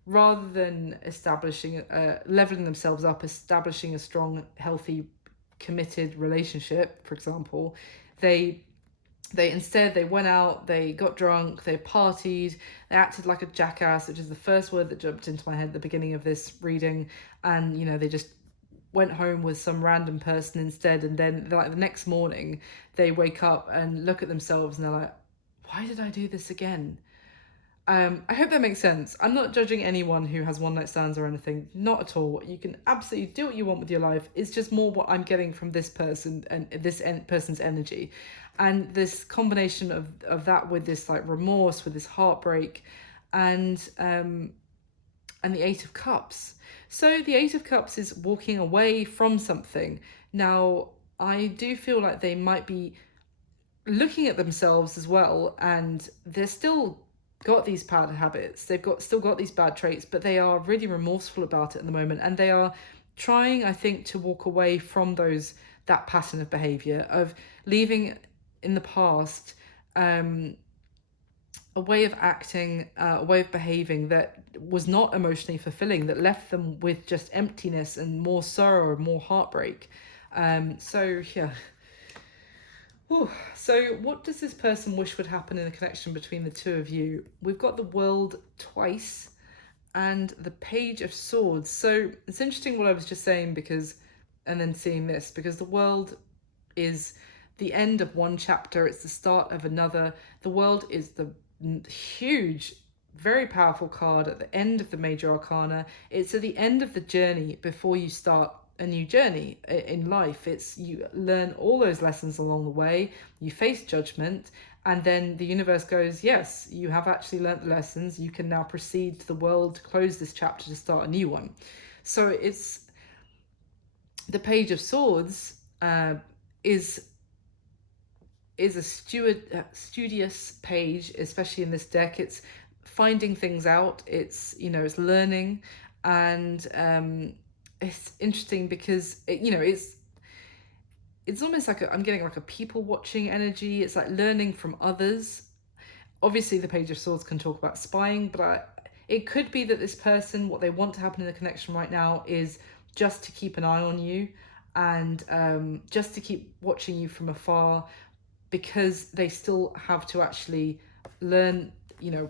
rather than leveling themselves up, establishing a strong, healthy, committed relationship, for example, they instead they went out, they got drunk, they partied, they acted like a jackass, which is the first word that jumped into my head at the beginning of this reading, and they just went home with some random person instead, and then like the next morning they wake up and look at themselves and they're like, why did I do this again? I hope that makes sense. I'm not judging anyone who has one night stands or anything. Not at all. You can absolutely do what you want with your life. It's just more what I'm getting from this person and this person's energy. And this combination of that with this like remorse, with this heartbreak, and the Eight of Cups. So the Eight of Cups is walking away from something. Now, I do feel like they might be looking at themselves as well, and they're still got these bad habits, still got these bad traits, but they are really remorseful about it at the moment, and they are trying, I think, to walk away from that pattern of behavior of leaving in the past a way of acting, a way of behaving that was not emotionally fulfilling, that left them with just emptiness and more sorrow and more heartbreak. So yeah. Ooh, so what does this person wish would happen in the connection between the two of you? We've got the World twice and the Page of Swords. So it's interesting what I was just saying, and then seeing this, because the World is the end of one chapter, it's the start of another. The World is the huge, very powerful card at the end of the major arcana. It's at the end of the journey before you start a new journey in life. It's you learn all those lessons along the way, you face judgment, and then the universe goes, yes, you have actually learnt the lessons, you can now proceed to the world to close this chapter to start a new one. So it's the Page of Swords is a studious page, especially in this deck. It's finding things out, it's learning, and it's interesting because it's almost like I'm getting like a people watching energy. It's like learning from others. Obviously the Page of Swords can talk about spying, but it could be that this person, what they want to happen in the connection right now is just to keep an eye on you, and just to keep watching you from afar, because they still have to actually learn,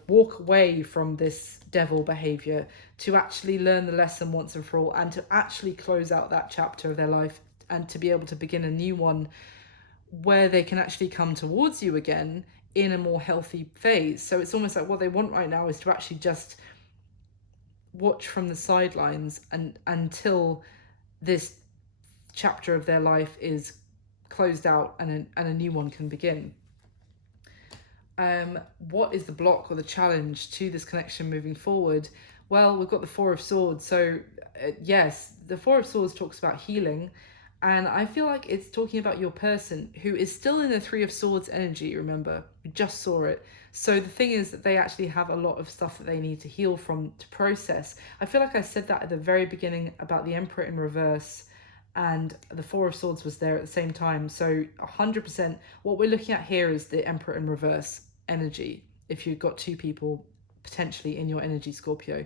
walk away from this devil behavior to actually learn the lesson once and for all, and to actually close out that chapter of their life, and to be able to begin a new one where they can actually come towards you again in a more healthy phase. So it's almost like what they want right now is to actually just watch from the sidelines and until this chapter of their life is closed out and a new one can begin. What is the block or the challenge to this connection moving forward? Well, we've got the Four of Swords. So yes, the Four of Swords talks about healing, and I feel like it's talking about your person who is still in the Three of Swords energy. Remember, we just saw it. So the thing is that they actually have a lot of stuff that they need to heal from, to process. I feel like I said that at the very beginning about the Emperor in reverse, and the Four of Swords was there at the same time. So 100% what we're looking at here is the Emperor in reverse energy. If you've got two people potentially in your energy, Scorpio,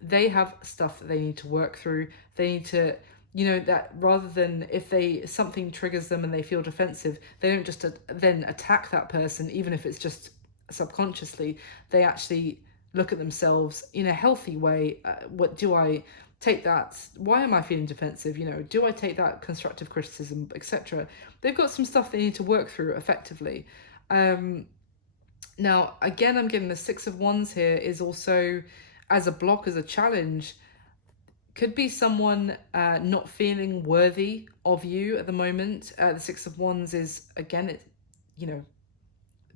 they have stuff that they need to work through. They need to, that rather than if something triggers them and they feel defensive, they don't just then attack that person, even if it's just subconsciously. They actually look at themselves in a healthy way. What do I take that? Why am I feeling defensive? Do I take that constructive criticism, etc.? They've got some stuff they need to work through effectively. Now, again, I'm getting the Six of Wands here is also as a block, as a challenge. Could be someone not feeling worthy of you at the moment. The Six of Wands is, again, it's, you know,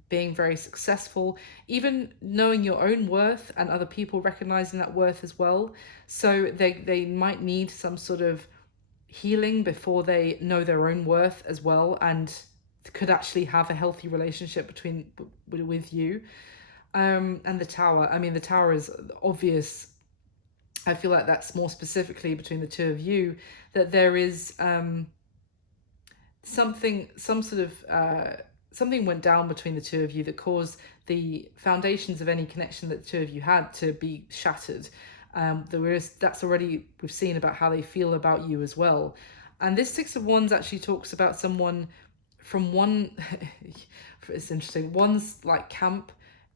being very successful, even knowing your own worth and other people recognizing that worth as well. So they might need some sort of healing before they know their own worth as well, and could actually have a healthy relationship between with you. And the Tower, I mean, the Tower is obvious. I feel like that's more specifically between the two of you, that there is some sort of something went down between the two of you that caused the foundations of any connection that the two of you had to be shattered. That's already, we've seen about how they feel about you as well. And this Six of Wands actually talks about someone from one, it's interesting, one's like camp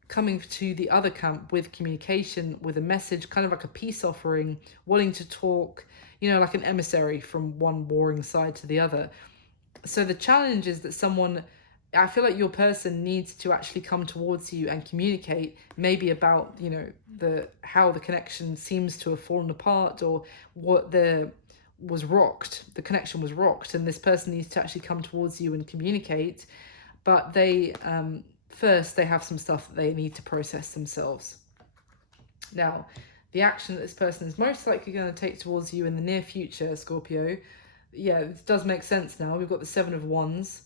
coming to the other camp with communication, with a message, kind of like a peace offering, wanting to talk, like an emissary from one warring side to the other. So the challenge is that I feel like your person needs to actually come towards you and communicate, maybe about how the connection seems to have fallen apart, or what the connection was rocked, and this person needs to actually come towards you and communicate. But they first, they have some stuff that they need to process themselves. Now, the action that this person is most likely going to take towards you in the near future, Scorpio, yeah, it does make sense now. We've got the Seven of Wands,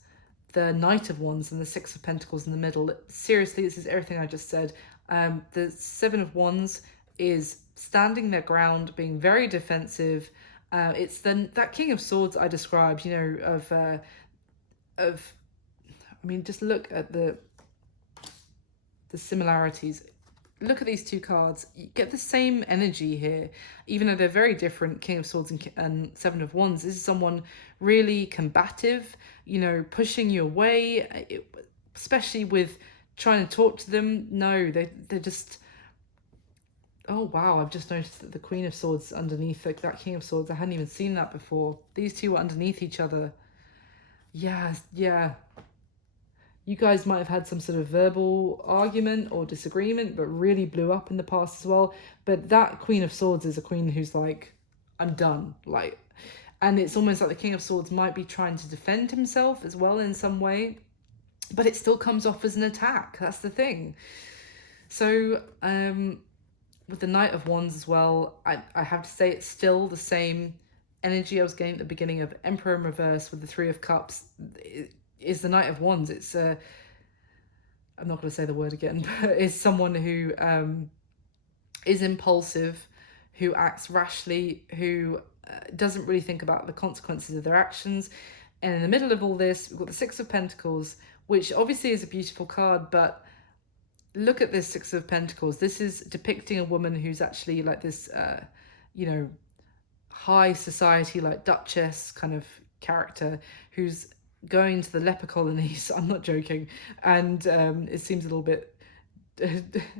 the Knight of Wands, and the Six of Pentacles in the middle. Seriously, this is everything I just said. The Seven of Wands is standing their ground, being very defensive. It's that King of Swords I described, I mean, just look at the similarities. Look at these two cards. You get the same energy here, even though they're very different. King of Swords and Seven of Wands. This is someone really combative, pushing you away, especially with trying to talk to them. No, they're just. Oh wow! I've just noticed that the Queen of Swords underneath that King of Swords. I hadn't even seen that before. These two were underneath each other. Yeah. You guys might have had some sort of verbal argument or disagreement, but really blew up in the past as well. But that Queen of Swords is a queen who's like, I'm done. And it's almost like the King of Swords might be trying to defend himself as well in some way, but it still comes off as an attack. That's the thing. So, with the Knight of Wands as well, I have to say it's still the same energy I was getting at the beginning of Emperor in reverse with the Three of Cups. Is the Knight of Wands. It's I'm not going to say the word again, but is someone who is impulsive, who acts rashly, who doesn't really think about the consequences of their actions. And in the middle of all this, we've got the Six of Pentacles, which obviously is a beautiful card, but look at this Six of Pentacles. This is depicting a woman who's actually like this, high society, like Duchess kind of character, who's going to the leper colonies. I'm not joking, and it seems a little bit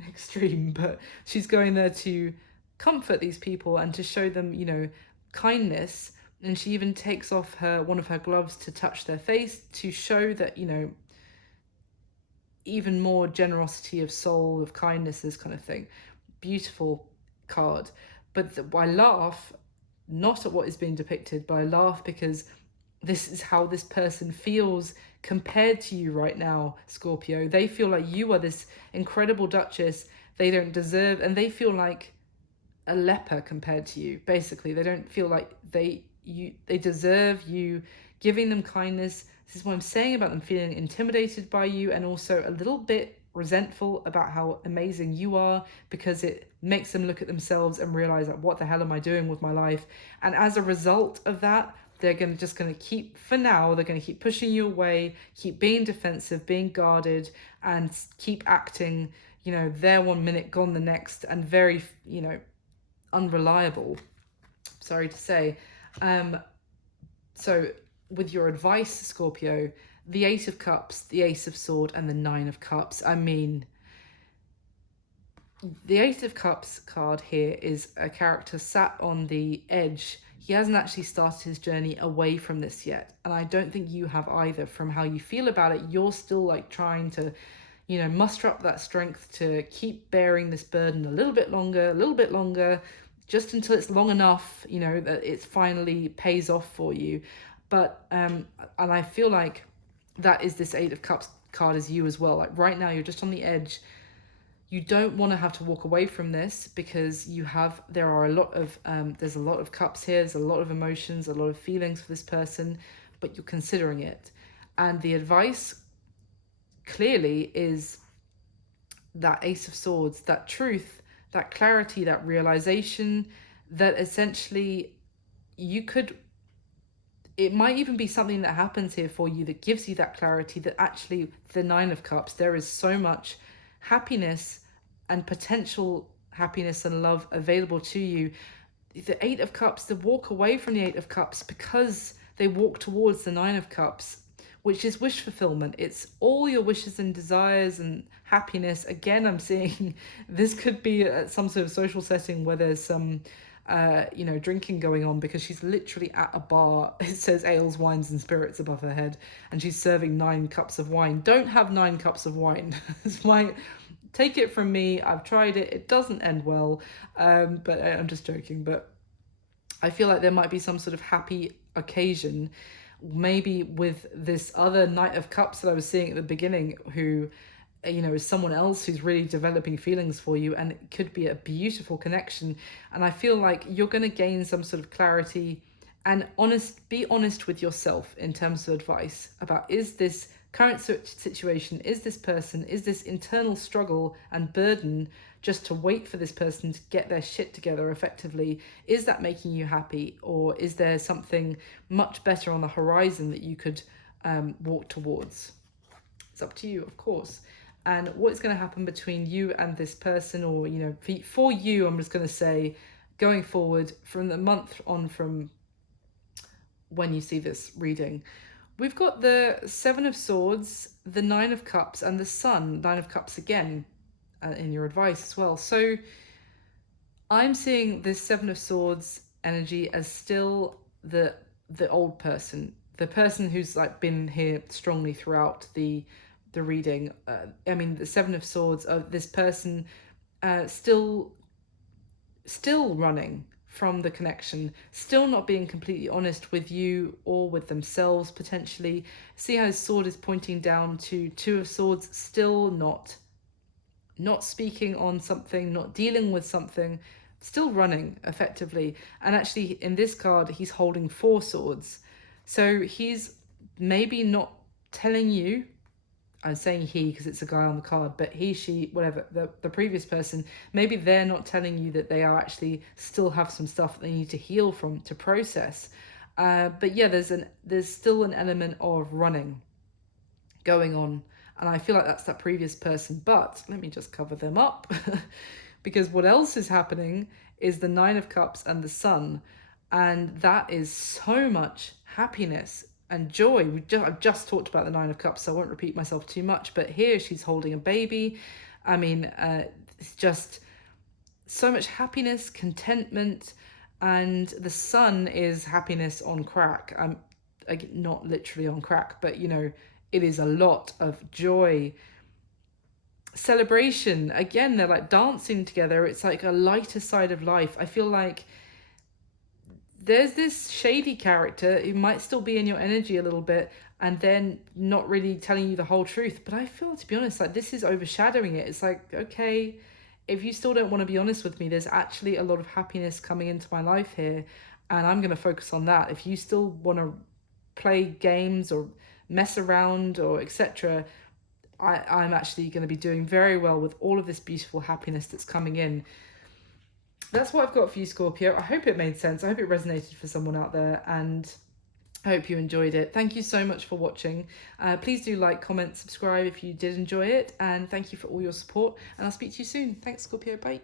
extreme, but she's going there to comfort these people and to show them, kindness. And she even takes off one of her gloves to touch their face to show that, even more generosity of soul, of kindness, this kind of thing. Beautiful card. But I laugh not at what is being depicted, but I laugh because this is how this person feels compared to you right now, Scorpio. They feel like you are this incredible Duchess they don't deserve, and they feel like a leper compared to you. Basically, they don't feel like they deserve you giving them kindness. This is what I'm saying about them feeling intimidated by you, and also a little bit resentful about how amazing you are, because it makes them look at themselves and realize, like, what the hell am I doing with my life? And as a result of that, they're going to keep, for now, they're going to keep pushing you away, keep being defensive, being guarded, and keep acting, they're 1 minute, gone the next, and very, unreliable, sorry to say. So with your advice, Scorpio, the Eight of Cups, the Ace of Sword, and the Nine of Cups, I mean, the Eight of Cups card here is a character sat on the edge. He hasn't actually started his journey away from this yet, and I don't think you have either. From how you feel about it, you're still like trying to, muster up that strength to keep bearing this burden a little bit longer, just until it's long enough, that it finally pays off for you. But and I feel like that is this Eight of Cups card is you as well. Like right now, you're just on the edge. You don't want to have to walk away from this because there's a lot of cups here. There's a lot of emotions, a lot of feelings for this person, but you're considering it. And the advice clearly is that Ace of Swords, that truth, that clarity, that realization that essentially it might even be something that happens here for you that gives you that clarity that actually the Nine of Cups, there is so much happiness and potential happiness and love available to you. The Eight of Cups, they walk away from the Eight of Cups because they walk towards the Nine of Cups, which is wish fulfillment. It's all your wishes and desires and happiness. Again, I'm seeing this could be some sort of social setting where there's some drinking going on, because she's literally at a bar. It says ales, wines and spirits above her head, and she's serving 9 cups of wine. Don't have 9 cups of wine. Take it from me. I've tried it. It doesn't end well. But I'm just joking. But I feel like there might be some sort of happy occasion, maybe with this other Knight of Cups that I was seeing at the beginning, who is someone else who's really developing feelings for you, and it could be a beautiful connection. And I feel like you're going to gain some sort of clarity and be honest with yourself in terms of advice about, is this current situation, is this person, is this internal struggle and burden just to wait for this person to get their shit together effectively, is that making you happy, or is there something much better on the horizon that you could walk towards? It's up to you, of course. And what's going to happen between you and this person, or for you, I'm just going to say, going forward from the month on from when you see this reading, we've got the Seven of Swords, the Nine of Cups, and the Sun. 9 of Cups again in your advice as well. So I'm seeing this Seven of Swords energy as still the old person, the person who's like been here strongly throughout the reading. The Seven of Swords of this person still running from the connection, still not being completely honest with you or with themselves potentially. See how his sword is pointing down to Two of Swords, still not speaking on something, not dealing with something, still running effectively. And actually in this card, he's holding 4 swords. So he's maybe not telling you, I'm saying he because it's a guy on the card, but he, she, whatever, the previous person, maybe they're not telling you that they are actually still have some stuff that they need to heal from, to process. But yeah, there's still an element of running going on. And I feel like that's that previous person. But let me just cover them up. Because what else is happening is the 9 of Cups and the Sun. And that is so much happiness and joy. I've just talked about the 9 of Cups, so I won't repeat myself too much. But here she's holding a baby. It's just so much happiness, contentment. And the Sun is happiness on crack. Not literally on crack, but it is a lot of joy, celebration. Again, they're like dancing together. It's like a lighter side of life. I feel like there's this shady character who might still be in your energy a little bit, and then not really telling you the whole truth. But I feel, to be honest, like this is overshadowing it. It's like, okay, if you still don't want to be honest with me, there's actually a lot of happiness coming into my life here, and I'm going to focus on that. If you still want to play games or mess around or etc., I'm actually going to be doing very well with all of this beautiful happiness that's coming in. That's what I've got for you, Scorpio. I hope it made sense. I hope it resonated for someone out there, and I hope you enjoyed it. Thank you so much for watching. Please do like, comment, subscribe if you did enjoy it, and thank you for all your support, and I'll speak to you soon. Thanks, Scorpio. Bye.